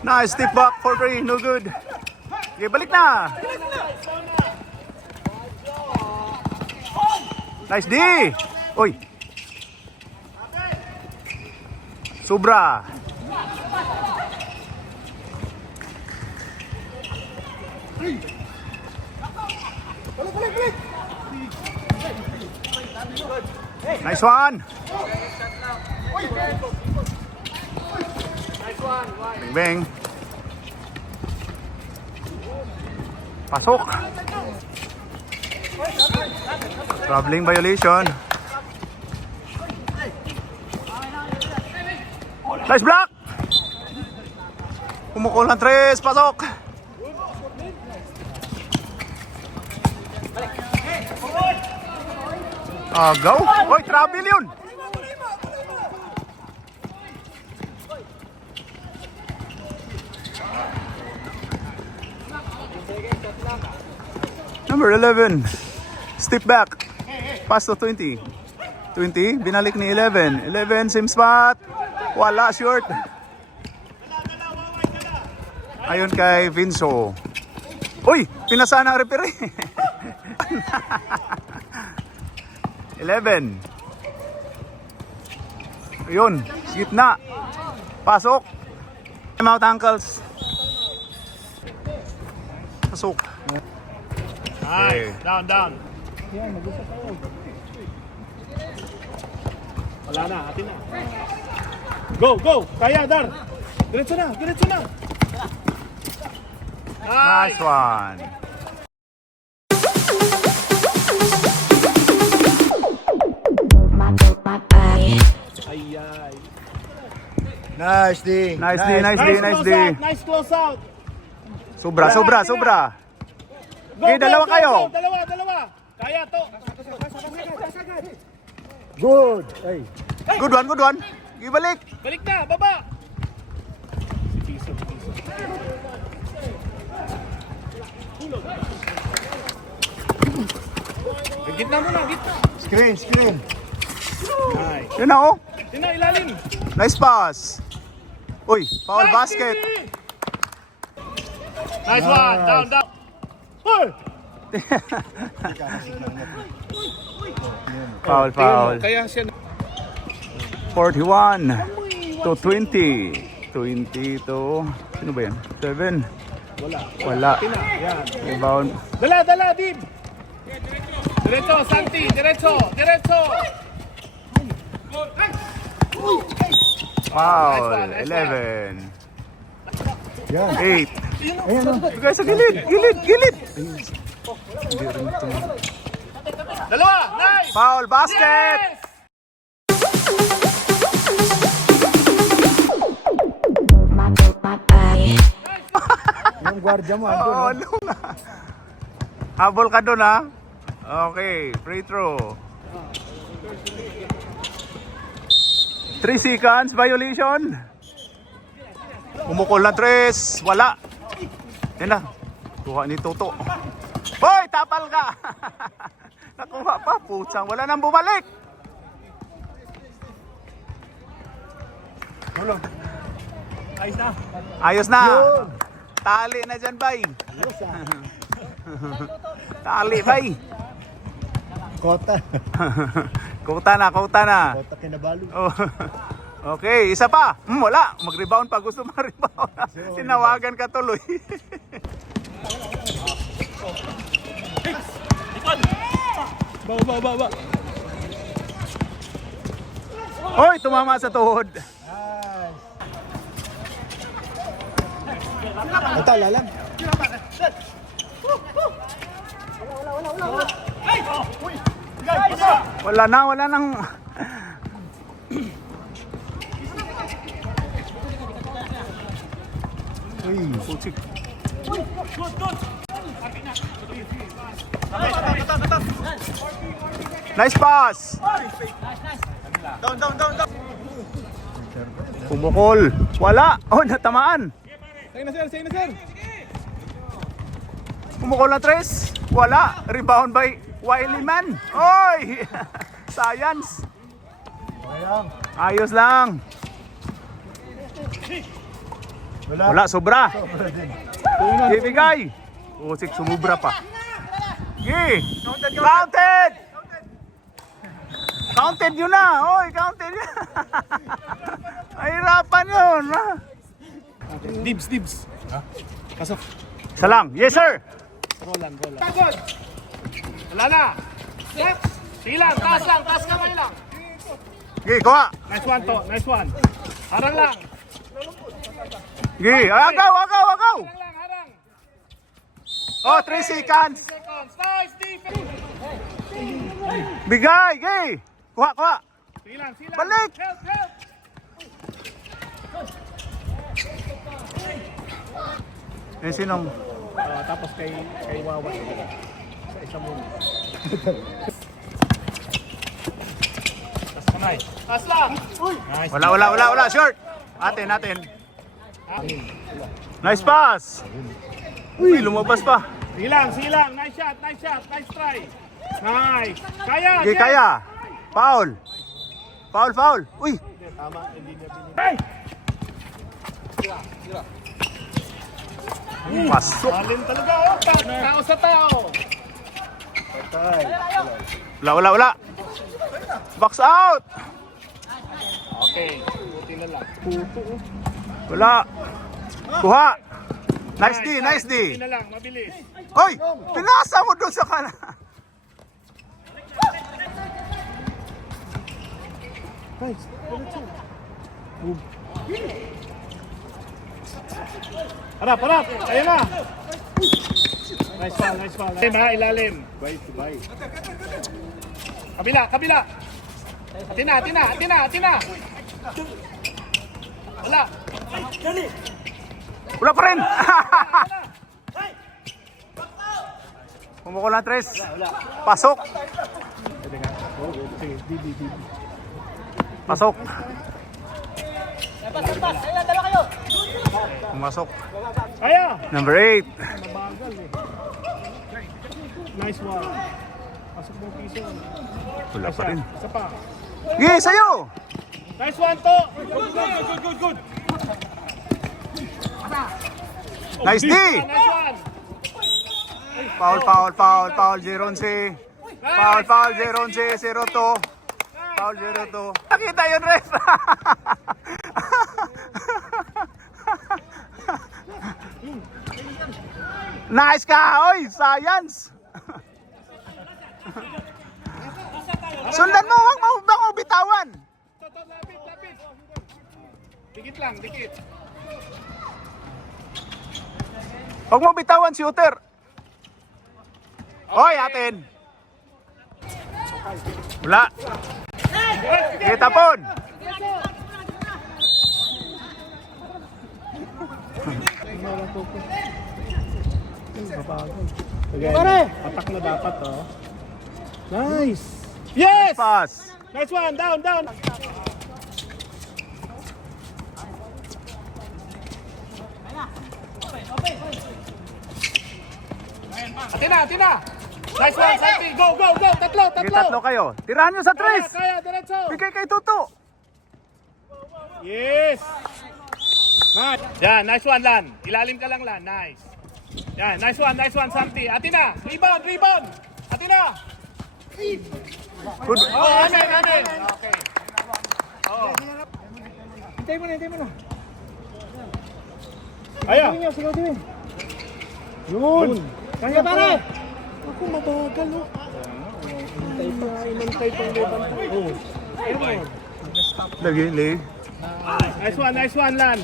Nice step back for 3, no good. Okay, balik na. Nice D. Oy. Sobra. Nice one. Beng beng. Pasok. Traveling violation. Nice block. Pumukol ng 3, pasok. Go. Oy, travel yun. Number 11. Step back. Pass to 20. 20, binalik ni 11. 11, same spot. Wala, short. Ayun kay Vinso. Uy, pinasa na ang referee. 11. Ayun, gitna. Pasok. Time out, uncles. Pasok. Nice. Down, down. Wala na, atin na. Go, go. Kaya, Dar. Diretso na, diretso na. Nice one. Ay, ay. Nice D. Nice D, nice D, nice D. Nice close out. Sobra, sobra, sobra. Go, Okay, go, dalawa go, kayo. go. Dalawa. Kaya to. Good. Ay. Good one, good one. Ibalik. Balik na, baba. Gitna mo na, gitna. Screen, screen. Nice. Yun na oh. Yun na, ilalim. Nice pass. Uy, foul Nice, basket. Stevie. Nice one, down, down. Hey! Foul, foul. Kaya siya 41 to 20. 20 to... Sino ba yan? 7. Wala. Yan. Rebound. Dala, Dib. Diretso, Santi, diretso. Foul. 11. Yan. 8. Ayan o. Guys, sa gilid. Gilid. Dalawa, nice. Foul basket. Yes! Yung gwardiya mo, andun. Oh, ano na. Habol ka doon ha. Okay, free throw. 3 seconds violation. Umukol na 3. Wala. Yan na. Kuha ni Toto. Hoy, tapal ka. Nakuha pa. Putsang. Wala nang bumalik. Tulog. Ayos na. Tali na dyan, bay. Tali, bay. Kota. Kuta na. Kota kinabalo. Oh. Okay, isa pa. Wala. Mag-rebound pa. Gusto mag-rebound. Sinawagan ka tuloy. Ba. Hoy, tumama sa tuhod. Antala lang. Wala nang... Uy. Putsik. Nice pass. Down. Pumukol. Wala. Oh, natamaan. Sige na, sir. Pumukol na 3. Wala. Rebound by Wiley Man. Oy! Science. Ayan. Ayos lang. Wala, sobra. Sobra din. Ibigay. Usik, sumubra pa. Gi! Counted! Counted yun na. Oy, counted yun. Mahirapan yun. Ha? Dibs. Pasok. Isa lang. Yes, sir. Roland. Pagod! Wala na! Set! Silang, taas lang, taas kamay lang. Gi, kuha. Nice one to, nice one. Harang lang. Gi, agaw. Harang. Oh, 3 seconds. Seconds. Nice defense. Bigay, Gi. Kuha. Silang. Balik. Help. Eh, sinong? Tapos kay Wawa. Sa isang muna. Taas kamay. Taas lang. Nice. Wala. Short. Atin. Nice pass. Uy, lumabas pa. Silang. Nice shot. Nice try. Nice. Kaya. Gi, kaya. Foul. Uy. Tama, hindi niya binigay. Hey! Pasok. Alin talaga, oh. Tao sa tao. Wala. Box out. Okay, buti na lang. Puto. Wala. Kuha. Nice D. Buti na lang, mabilis. Hoy, pinasa mo doon sa kanan. Nice. Harap. Ayan na. Nice foul. Ilalim. Bye. Kabila. Atina. Wala. Wala pa rin. Pumuko lang, Tres. Pasok. Pumasok. Kaya. Number 8. Mabagal eh. Nice one. Pasok mo piso. Wala pa rin. Isa pa. Gi, sa'yo. Nice one to. Good. Nice D. Nice one. Foul, Jeronce. Foul, Jeronce, 0-2. Foul, 0-2. Nakita yun, ref. Nice ka, oy, science. Sundan mo, huwag mo bitawan. Lapit. Dikit lang. Huwag mo bitawan, shooter. Hoy, atin. Wala. Kitapon. Pare! Atak na dapat, oh. Nice! Yes! Pass. Nice one! Down! Atina! Nice one, Santi! Go! Tatlo! Tatlo kayo. Tirahan nyo sa tres. Kaya, diretso! Bigay kay Tuto. Yes! Nice! Yan, nice one, Lan. Ilalim ka lang, Lan. Nice. Yan, nice one, Santi. Atina! Rebound! Atina! Good. Oh, amen. Okay. Oh. Hintay mo na. Ayaw! Sigaw din. Yun! Kaya pare! Ako mabagal, oh. Inantay pang leban. Oh. Lagi. Nice one, Lan.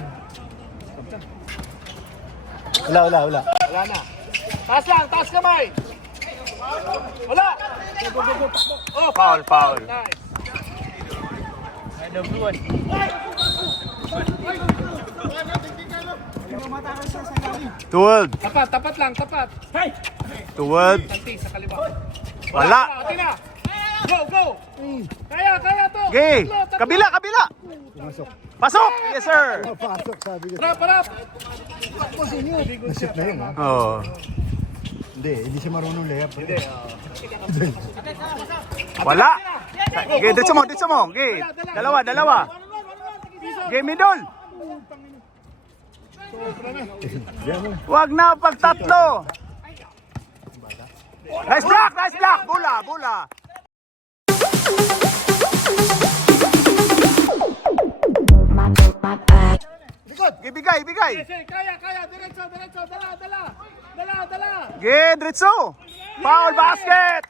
Wala. Wala na. Taas kamay. Wala. Go. Oh, Foul. Nice. 12. Tapat lang. Hey! 12. Santi sa kaliwa. Wala. Atina. Go. Kaya to. Gi. Tatlo. Kabila. Pumasok. Pasok. Yes, sir. Pasok, sabi ko. Harap. Nasip na yun, ha? Oh. Hindi siya marunong layup. Wala. Okay, ditso mo. Okay, dalawa. Okay, middle. Wag na pag tatlo. Nice block. Bola. Okay, bigay. Kaya, diretso, dala. Okay, diretso. Foul basket.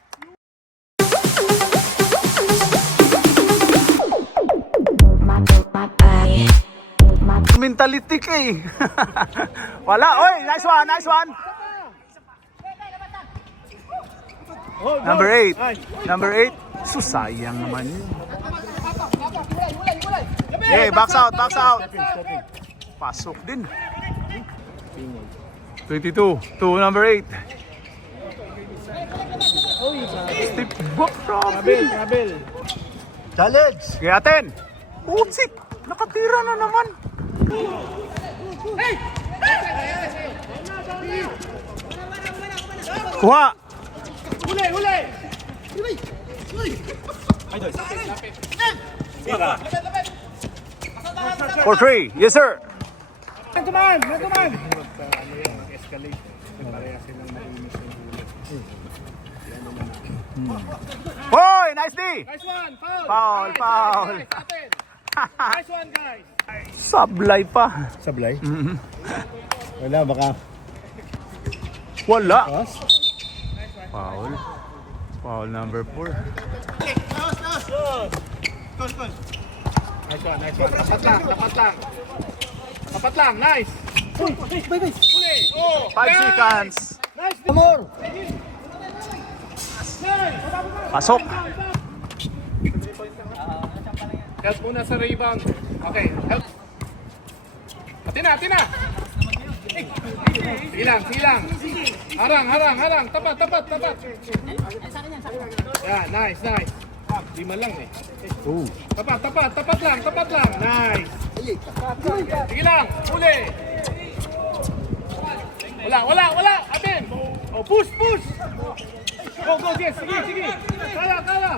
Mentality ka eh. Wala. Oy, nice one. Number 8. Susayang naman yun. Okay, box out. Pasok din. 22 to number 8. Step back, Kabel. Challenge! Okay, atin. Putsik, nakatira na naman. Kuha. Huli. For 3. Yes, sir. Nagkuman. Hoy, nice D. Nice one, Foul. Nice one, guys. Sablay pa. Sablay? Wala, baka. Wala. Pass? Foul number 4. Nice one. Tapat lang, nice. Huli. 5 seconds. Amor! Pasok. Help muna sa rebound. Okay, help. Atina. Sige lang. Harang. Tapat. Yeah, nice. Lima lang eh. Oh. Tapat lang. Nice. Sige lang, huli. Wala. Atin. Oh, push. Go, yes. Sige. Kaya.